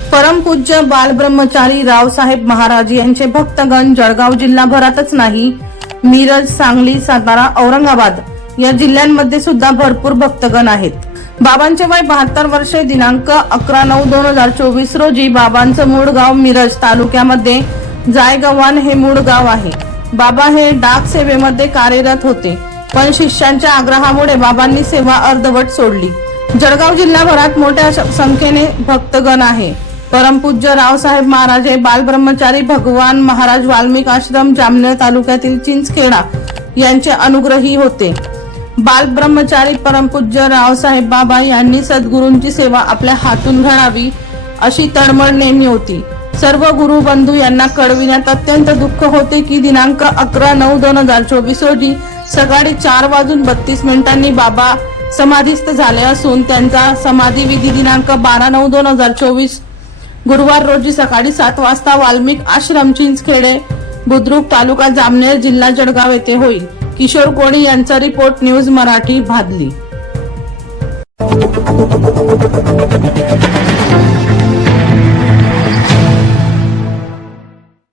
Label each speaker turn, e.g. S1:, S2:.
S1: परमपूज्य बालब्रह्मचारी रावसाहेब महाराज यांचे भक्तगण जळगाव जिल्हाभरातच नाही. मिरज सांगली सातारा औरंगाबाद या जिल्ह्यांमध्ये सुद्धा भरपूर भक्तगण आहेत. बाबांचे वय बहात्तर वर्षे दिनांक अकरा नऊ दोन हजार चोवीस रोजी बाबांचं मूळ गाव मिरज तालुक्यामध्ये जायगव्हाण हे मूळ गाव आहे. बाबा हे डाक सेवेमध्ये कार्यरत होते. पण शिष्यांच्या आग्रहामुळे बाबांनी सेवा अर्धवट सोडली. जळगाव जिल्हाभरात मोठ्या संख्येने भक्तगण आहे. परमपूज्य रावसाहेब महाराज हे बालब्रह्मचारी भगवान महाराज वाल्मिक आश्रम जामनेर तालुक्यातील चिंचखेडा यांचे अनुग्रही होते. बालब्रह्मचारी परमपूज्य रावसाहेब बाबा यांनी सद्गुरूंची सेवा आपल्या हातून घडावी अशी तळमळ नेहमी होती. सर्व गुरु बंधू यांना कळविण्यात अत्यंत दुःख होते की दिनांक अकरा नऊ दोन हजार चोवीस रोजी सकाळी चार वाजून बत्तीस मिनिटांनी बाबा समाधीस्थ झाले असून त्यांचा समाधी विधी दिनांक बारा नऊ दोन हजार चोवीस. गुरुवार रोजी सकाळी सात वाजता वाल्मिक आश्रम चिंचखेडे बुद्रुक तालुका जामनेर जिल्हा जळगाव येथे होईल. किशोर कोणी यांचा रिपोर्ट न्यूज मराठी भादली.